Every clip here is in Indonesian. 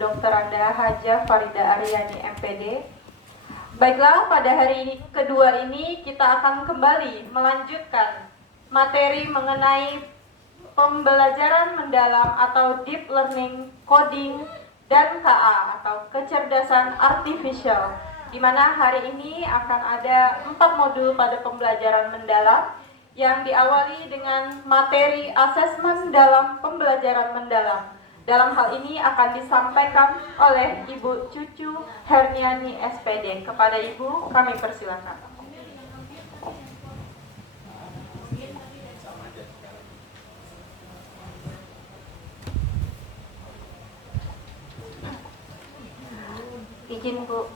Dr. Anda Haja Farida Aryani MPD. Baiklah, pada hari kedua ini kita akan kembali melanjutkan materi mengenai pembelajaran mendalam atau deep learning, coding, dan KA atau kecerdasan artificial, di mana hari ini akan ada 4 modul pada pembelajaran mendalam yang diawali dengan materi asesmen dalam pembelajaran mendalam. Dalam hal ini akan disampaikan oleh Ibu Cucu Herniani SPD. Kepada Ibu kami persilakan. Izin Bu.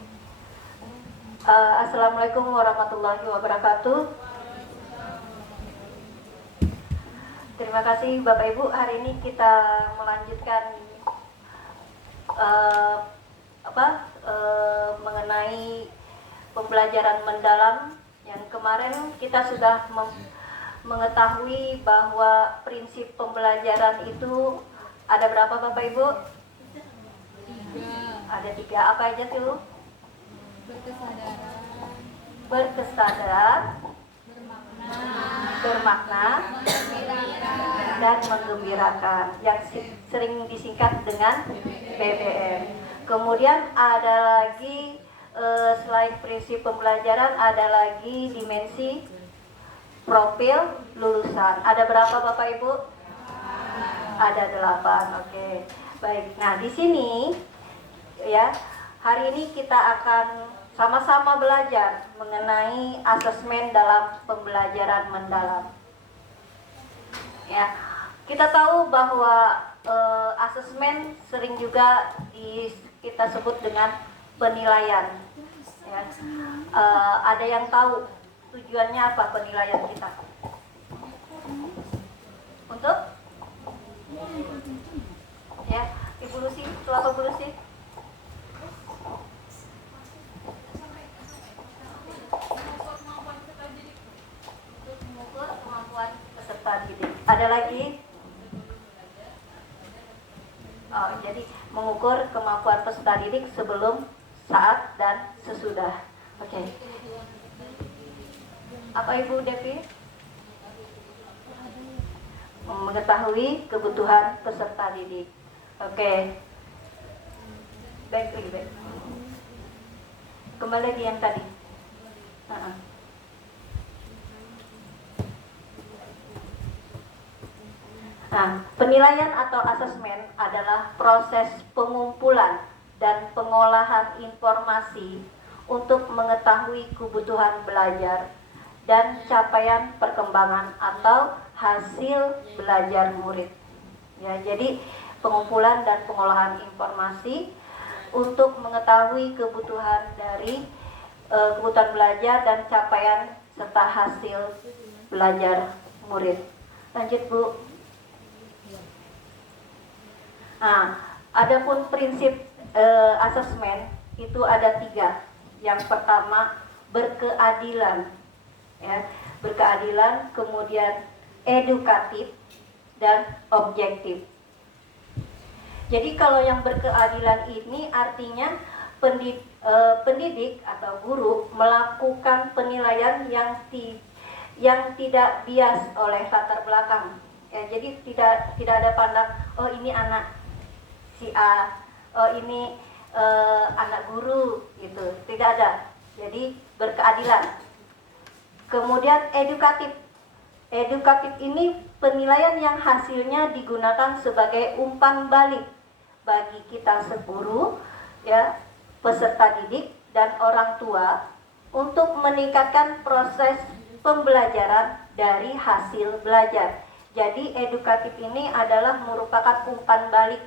Assalamualaikum warahmatullahi wabarakatuh. Terima kasih Bapak Ibu. Hari ini kita melanjutkan mengenai pembelajaran mendalam. Yang kemarin kita sudah mengetahui bahwa prinsip pembelajaran itu ada berapa Bapak Ibu? 3. Ada 3. Apa aja tuh? Berkesadaran, bermakna, dan menggembirakan, yang sering disingkat dengan BBM. Kemudian ada lagi selain prinsip pembelajaran, ada lagi dimensi profil lulusan. Ada berapa Bapak Ibu? Ada 8. Oke. Baik. Nah, di sini ya, hari ini kita akan sama-sama belajar mengenai asesmen dalam pembelajaran mendalam. Ya, kita tahu bahwa asesmen sering juga kita sebut dengan penilaian. Ya. Ada yang tahu tujuannya apa penilaian kita? Untuk? Ya, Ibu Lucy, silakan Bu Lucy. Mengukur kemampuan peserta didik. Ada lagi? Oh, jadi mengukur kemampuan peserta didik sebelum, saat, dan sesudah. Oke. Apa Ibu Devi? Mengetahui kebutuhan peserta didik. Oke. Baik. Kembali lagi yang tadi. Nah, penilaian atau asesmen adalah proses pengumpulan dan pengolahan informasi untuk mengetahui kebutuhan belajar dan capaian perkembangan atau hasil belajar murid. Ya, jadi pengumpulan dan pengolahan informasi untuk mengetahui kebutuhan dari kebutuhan belajar dan capaian serta hasil belajar murid. Lanjut Bu. Nah, adapun prinsip asesmen itu ada 3. Yang pertama berkeadilan, ya, berkeadilan, kemudian edukatif dan objektif. Jadi kalau yang berkeadilan ini artinya pendidik atau guru melakukan penilaian yang tidak bias oleh latar belakang. Ya, jadi tidak ada pandang, oh ini anak si A, oh ini anak guru gitu, tidak ada. Jadi berkeadilan. Kemudian edukatif. Edukatif ini penilaian yang hasilnya digunakan sebagai umpan balik bagi kita guru, ya, peserta didik dan orang tua untuk meningkatkan proses pembelajaran dari hasil belajar. Jadi edukatif ini adalah merupakan umpan balik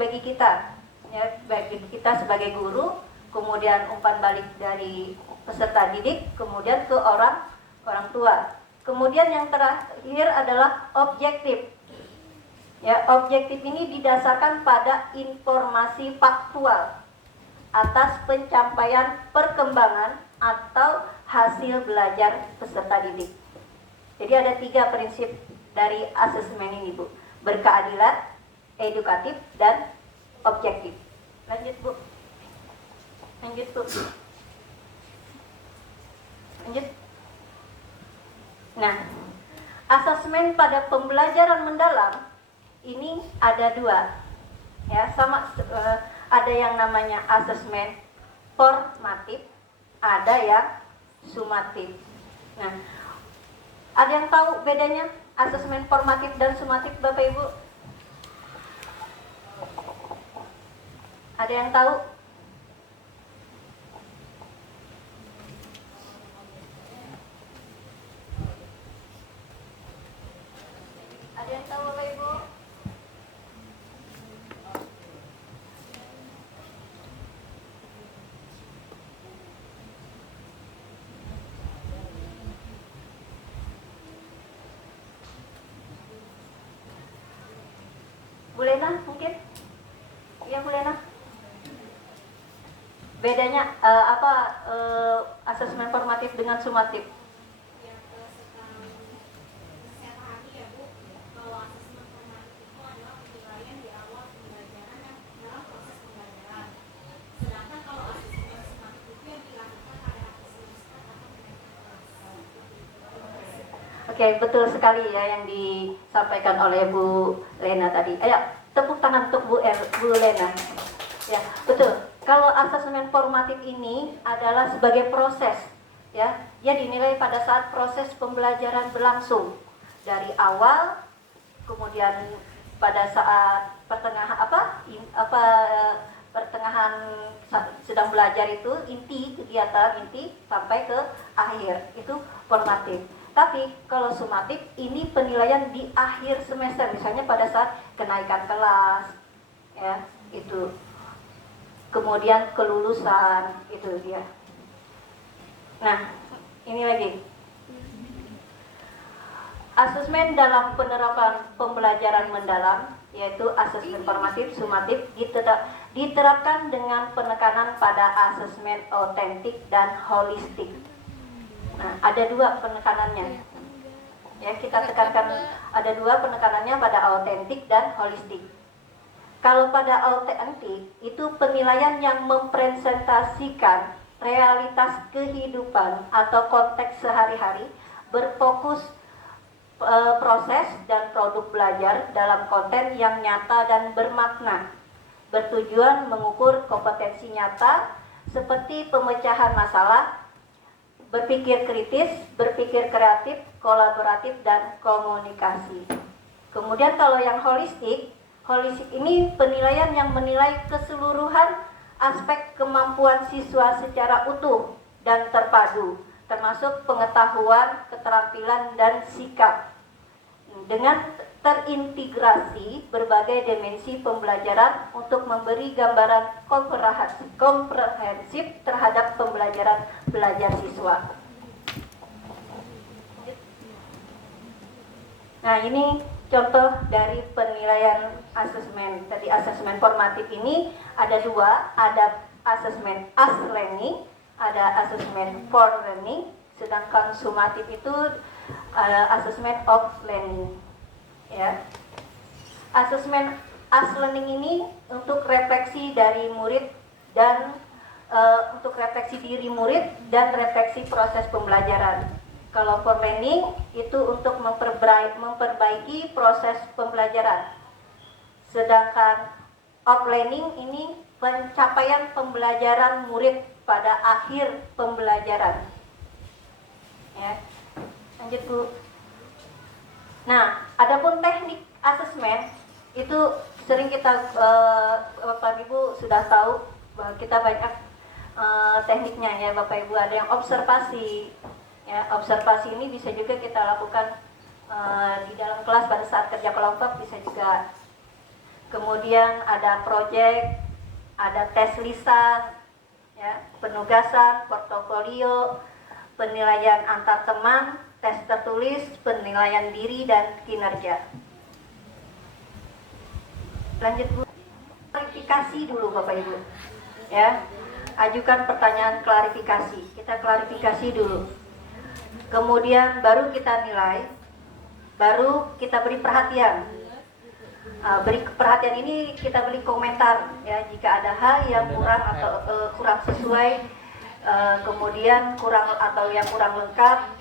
bagi kita, ya, bagi kita sebagai guru, kemudian umpan balik dari peserta didik, kemudian ke orang tua. Kemudian yang terakhir adalah objektif. Ya, objektif ini didasarkan pada informasi faktual atas pencapaian perkembangan atau hasil belajar peserta didik. Jadi ada 3 prinsip dari asesmen ini Bu. Berkeadilan, edukatif, dan objektif. Lanjut Bu. Lanjut Bu. Lanjut. Nah, asesmen pada pembelajaran mendalam ini ada dua, ya, ada yang namanya asesmen formatif, ada yang sumatif. Nah, ada yang tahu bedanya asesmen formatif dan sumatif, Bapak Ibu? Ada yang tahu? Ada yang tahu, Bapak Ibu? Bu Lena mungkin? Iya Bu Lena. Bedanya asesmen formatif dengan sumatif? Oke, betul sekali ya yang disampaikan oleh Bu Lena tadi. Ayo, tepuk tangan untuk Bu Lena. Ya, betul. Kalau asesmen formatif ini adalah sebagai proses, ya, dia dinilai pada saat proses pembelajaran berlangsung dari awal, kemudian pada saat pertengahan sedang belajar itu kegiatan inti sampai ke akhir itu formatif. Tapi kalau sumatif ini penilaian di akhir semester, misalnya pada saat kenaikan kelas, ya, itu. Kemudian kelulusan, itu dia. Nah, ini lagi. Asesmen dalam penerapan pembelajaran mendalam, yaitu asesmen formatif, sumatif, diterapkan dengan penekanan pada asesmen autentik dan holistik. Nah, ada dua penekanannya. Ya, kita tekankan ada dua penekanannya pada autentik dan holistik. Kalau pada autentik itu penilaian yang mempresentasikan realitas kehidupan atau konteks sehari-hari, berfokus proses dan produk belajar dalam konten yang nyata dan bermakna, bertujuan mengukur kompetensi nyata seperti pemecahan masalah, berpikir kritis, berpikir kreatif, kolaboratif, dan komunikasi. Kemudian kalau yang holistik ini penilaian yang menilai keseluruhan aspek kemampuan siswa secara utuh dan terpadu, termasuk pengetahuan, keterampilan, dan sikap. Dengan terintegrasi berbagai dimensi pembelajaran untuk memberi gambaran komprehensif terhadap pembelajaran belajar siswa. Nah, ini contoh dari penilaian asesmen. Tadi asesmen formatif ini ada dua, ada asesmen as learning, ada asesmen for learning, sedangkan sumatif itu asesmen of learning. Ya. Asesmen as learning ini untuk refleksi dari murid dan untuk refleksi diri murid dan refleksi proses pembelajaran. Kalau for learning itu untuk memperbaiki proses pembelajaran. Sedangkan of learning ini pencapaian pembelajaran murid pada akhir pembelajaran. Ya. Lanjut Bu. Nah, adapun teknik asesmen itu sering kita Bapak Ibu sudah tahu bahwa kita banyak tekniknya ya Bapak Ibu. Ada yang observasi, ya, observasi ini bisa juga kita lakukan di dalam kelas pada saat kerja kelompok bisa juga. Kemudian ada proyek, ada tes lisan, ya, penugasan, portofolio, penilaian antar teman, tes tertulis, penilaian diri dan kinerja. Lanjut Bu. Klarifikasi dulu Bapak Ibu. Ya. Ajukan pertanyaan klarifikasi. Kita klarifikasi dulu. Kemudian baru kita nilai, baru kita beri perhatian. beri perhatian ini kita beri komentar ya jika ada hal yang kurang atau kurang sesuai, kemudian kurang atau yang kurang lengkap,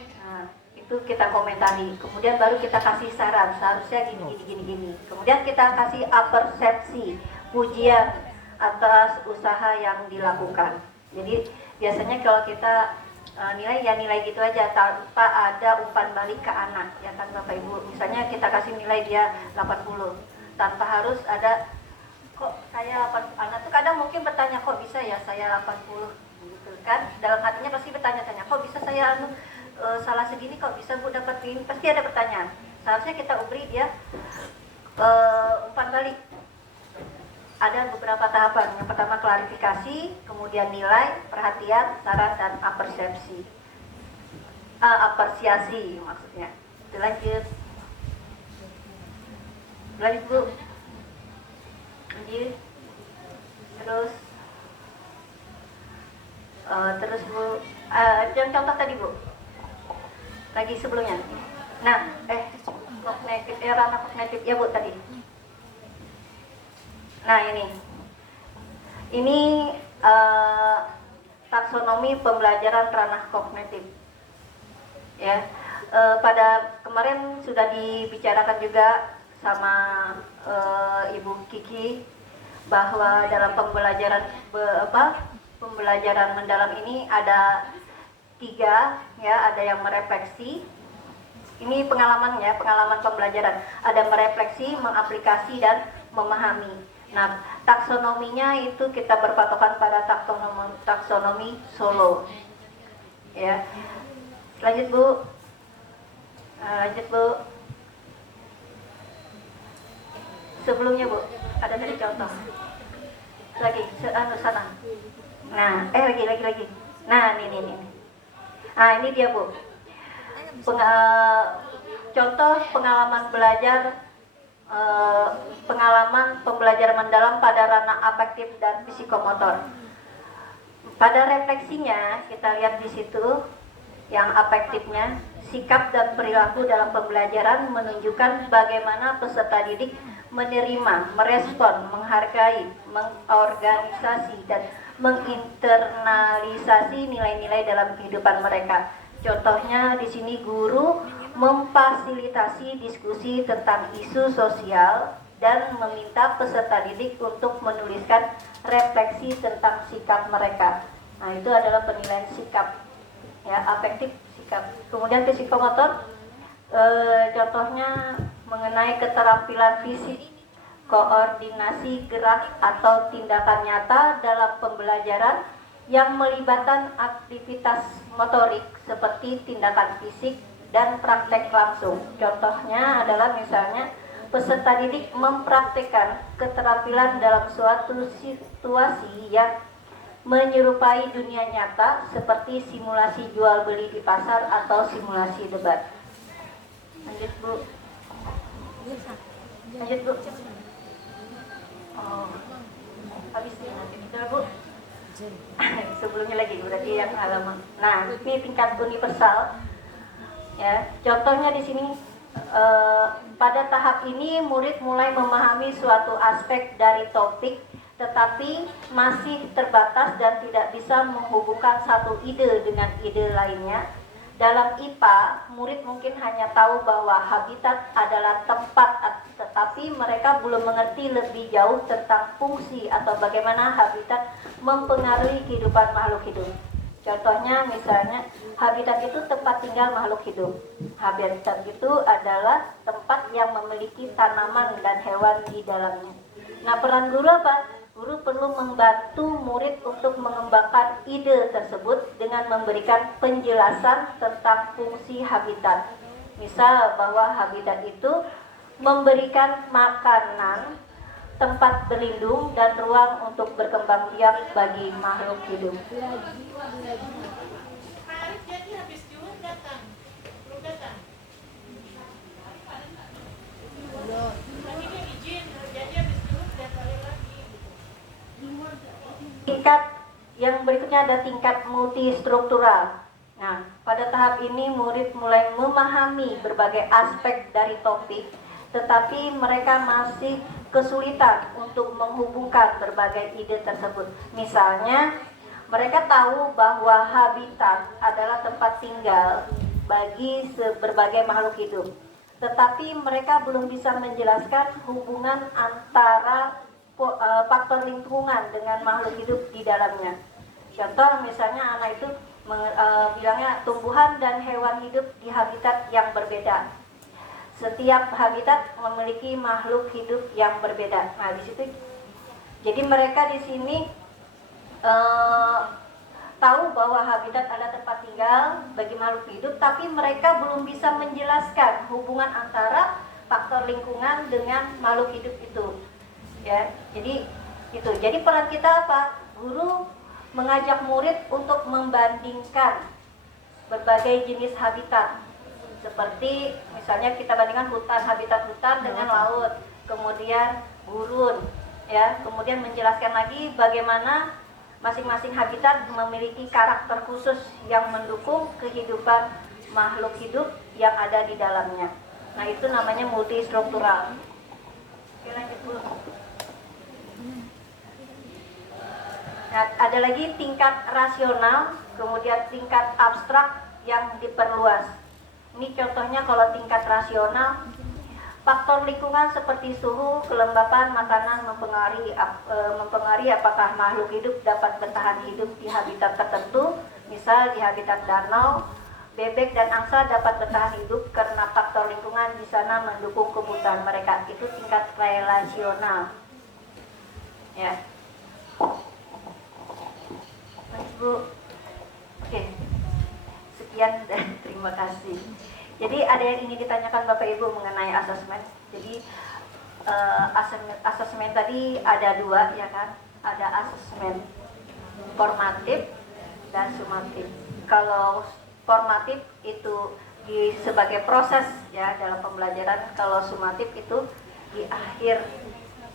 itu kita komentari. Kemudian baru kita kasih saran, seharusnya gini. Kemudian kita kasih apresiasi, pujian atas usaha yang dilakukan. Jadi biasanya kalau kita nilai ya nilai gitu aja tanpa ada umpan balik ke anak ya kan Bapak Ibu. Misalnya kita kasih nilai dia 80 tanpa harus ada kok saya 80. Anak tuh kadang mungkin bertanya kok bisa ya saya 80 gitu kan. Dalam hatinya pasti bertanya-tanya kok bisa saya salah segini, kok bisa Bu dapat ini, pasti ada pertanyaan. Seharusnya kita beri dia umpan balik. Ada beberapa tahapan. Yang pertama klarifikasi, kemudian nilai, perhatian, saran, dan apresiasi. Apresiasi maksudnya. Lanjut Bu. Lanjut. Terus Bu. Yang contoh tadi Bu. Lagi sebelumnya. Nah, kognitif, ranah kognitif ya Bu tadi. Nah ini taksonomi pembelajaran ranah kognitif. Ya, pada kemarin sudah dibicarakan juga sama Ibu Kiki bahwa dalam pembelajaran mendalam ini ada 3 ya, ada yang merefleksi. Ini pengalaman pembelajaran. Ada merefleksi, mengaplikasi dan memahami. Nah, taksonominya itu kita berpatokan pada taksonomi Solo. Ya. Lanjut Bu. Sebelumnya Bu, ada tadi contoh. Lagi sana. Nah, lagi. Nah, ini. Nah, ini dia Bu. Contoh pengalaman belajar, pengalaman pembelajaran mendalam pada ranah afektif dan psikomotor. Pada refleksinya kita lihat di situ yang afektifnya, sikap dan perilaku dalam pembelajaran menunjukkan bagaimana peserta didik menerima, merespon, menghargai, mengorganisasi dan menginternalisasi nilai-nilai dalam kehidupan mereka. Contohnya di sini guru memfasilitasi diskusi tentang isu sosial dan meminta peserta didik untuk menuliskan refleksi tentang sikap mereka. Nah, itu adalah penilaian sikap ya, afektif sikap. Kemudian psikomotor, contohnya mengenai keterampilan fisik, koordinasi gerak atau tindakan nyata dalam pembelajaran yang melibatkan aktivitas motorik seperti tindakan fisik dan praktek langsung. Contohnya adalah misalnya peserta didik mempraktekkan keterampilan dalam suatu situasi yang menyerupai dunia nyata seperti simulasi jual beli di pasar atau simulasi debat. Lanjut Bu. Habis ya nanti Bu. Sebelumnya lagi berarti yang halaman. Nah, ini tingkat universal. Ya, contohnya di sini pada tahap ini murid mulai memahami suatu aspek dari topik, tetapi masih terbatas dan tidak bisa menghubungkan satu ide dengan ide lainnya. Dalam IPA, murid mungkin hanya tahu bahwa habitat adalah tempat, tetapi mereka belum mengerti lebih jauh tentang fungsi atau bagaimana habitat mempengaruhi kehidupan makhluk hidup. Contohnya misalnya, habitat itu tempat tinggal makhluk hidup. Habitat itu adalah tempat yang memiliki tanaman dan hewan di dalamnya. Nah, peran guru apa? Guru perlu membantu murid untuk mengembangkan ide tersebut dengan memberikan penjelasan tentang fungsi habitat. Misal bahwa habitat itu memberikan makanan, tempat berlindung, dan ruang untuk berkembang biak bagi makhluk hidup. Tingkat yang berikutnya ada tingkat multistruktural. Nah, pada tahap ini murid mulai memahami berbagai aspek dari topik, tetapi mereka masih kesulitan untuk menghubungkan berbagai ide tersebut. Misalnya, mereka tahu bahwa habitat adalah tempat tinggal bagi berbagai makhluk hidup, tetapi mereka belum bisa menjelaskan hubungan antara faktor lingkungan dengan makhluk hidup di dalamnya. Contoh misalnya anak itu bilangnya tumbuhan dan hewan hidup di habitat yang berbeda. Setiap habitat memiliki makhluk hidup yang berbeda. Nah, di situ jadi mereka di sini tahu bahwa habitat adalah tempat tinggal bagi makhluk hidup, tapi mereka belum bisa menjelaskan hubungan antara faktor lingkungan dengan makhluk hidup itu. Ya, jadi itu. Jadi peran kita apa? Guru mengajak murid untuk membandingkan berbagai jenis habitat. Seperti misalnya kita bandingkan habitat hutan dengan laut, kemudian gurun, ya, kemudian menjelaskan lagi bagaimana masing-masing habitat memiliki karakter khusus yang mendukung kehidupan makhluk hidup yang ada di dalamnya. Nah, itu namanya multistruktural. Oke, lanjut Bu. Nah, ada lagi tingkat rasional, kemudian tingkat abstrak yang diperluas. Ini contohnya kalau tingkat rasional, faktor lingkungan seperti suhu, kelembapan, makanan mempengaruhi apakah makhluk hidup dapat bertahan hidup di habitat tertentu. Misal di habitat danau, bebek dan angsa dapat bertahan hidup karena faktor lingkungan di sana mendukung kebutuhan mereka. Itu tingkat relasional. Ya. Bu. Oke. Sekian dan terima kasih. Jadi ada yang ingin ditanyakan Bapak Ibu mengenai asesmen. Jadi asesmen tadi ada dua, ya kan? Ada asesmen formatif dan sumatif. Kalau formatif itu sebagai proses ya dalam pembelajaran, kalau sumatif itu di akhir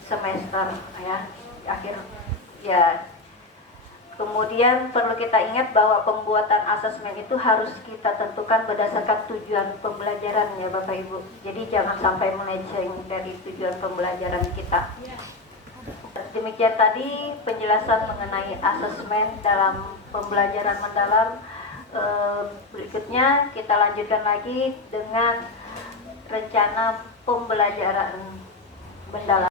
semester ya, di akhir ya. Kemudian perlu kita ingat bahwa pembuatan asesmen itu harus kita tentukan berdasarkan tujuan pembelajaran ya Bapak Ibu. Jadi jangan sampai melenceng dari tujuan pembelajaran kita. Demikian tadi penjelasan mengenai asesmen dalam pembelajaran mendalam. Berikutnya kita lanjutkan lagi dengan rencana pembelajaran mendalam.